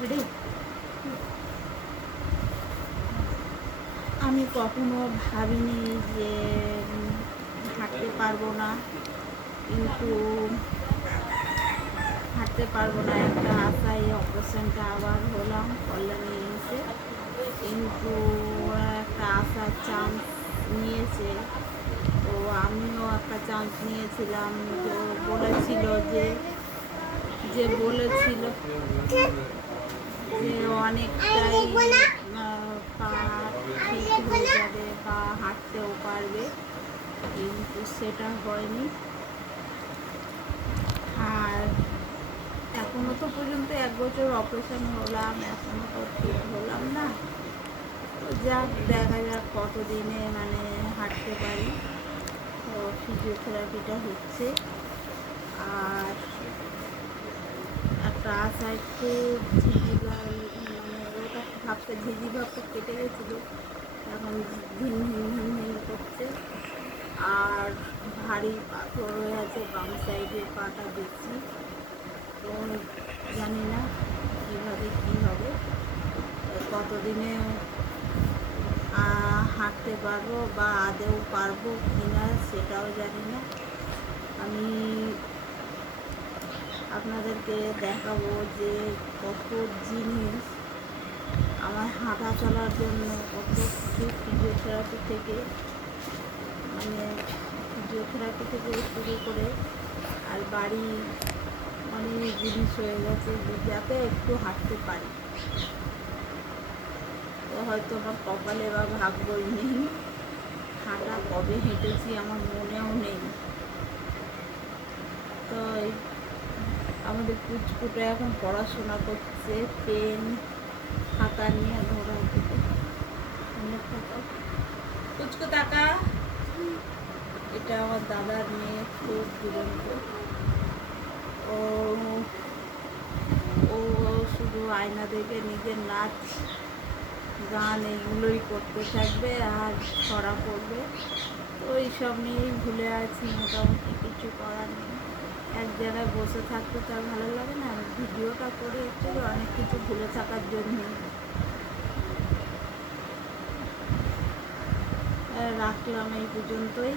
Ready. আমি কখনো ভাবিনি যে হাঁটতে পারবো না, কিন্তু হাঁটতে পারবো না একটা আশায় অপারেশনটা আবার হলাম কল্যাণী এসে। কিন্তু ওরা একটা আশার চান্স নিয়েছে, তো আমিও একটা চান্স নিয়েছিলাম। তো বলেছিল যে বলেছিল যে অনেকটাই পা ঠিক হয়ে যাবে বা হাঁটতেও পারবে, কিন্তু সেটা হয়নি। আর এখনো তো পর্যন্ত 1 বছর অপারেশন হলাম, এখনো তো ঠিক হলাম না। তো যাক, দেখা যাক কতদিনে মানে হাঁটতে পারি। তো ফিজিওথেরাপিটা হচ্ছে। আর একটা আশায় খুব ঝিঝিগাল, মানে ওটা ভাবটা ঝিঝি ভাবটা কেটে গেছিলো, এখন ঝিন ঝিন ঝিন ঝিন করছে। আর ভারী পাথর হয়ে আছে বাম সাইডের পাটা বেশি। তো জানি না কীভাবে কী হবে, কতদিনে হাঁটতে পারবো বা আদেও পারবো কি না সেটাও জানি না। আমি আপনাদেরকে দেখাবো যে কত জিনিস আমার হাঁটা চলার জন্য, কত কিছু ফিজিওথেরাপি থেকে, মানে ফিজিওথেরাপি থেকে শুরু করে আর বাড়ি অনেক জিনিস হয়ে গেছে যাতে একটু হাঁটতে পারি। তো হয়তো আমার কপালে বা ভাগ্যই নেই, হাঁটা কবে হেঁটেছি আমার মনেও নেই। তো আমাদের পুচকুটা এখন পড়াশোনা করছে, পেন খাতা নিয়ে ধরা থেকে পুচকু টাকা। এটা আমার দাদার মেয়ে, খুব দুরন্ত। ও ও শুধু আয়না দেখে নিজের নাচ গান এইগুলোই করতে থাকবে আর ছড়া পড়বে। তো এইসব নিয়েই ভুলে আছি, মোটামুটি কিছু করার নেই। এক জায়গায় বসে থাকতে তো আর ভালো লাগে না, ভিডিওটা করে একটু অনেক কিছু ভুলে থাকার জন্য। রাখলাম এই পর্যন্তই।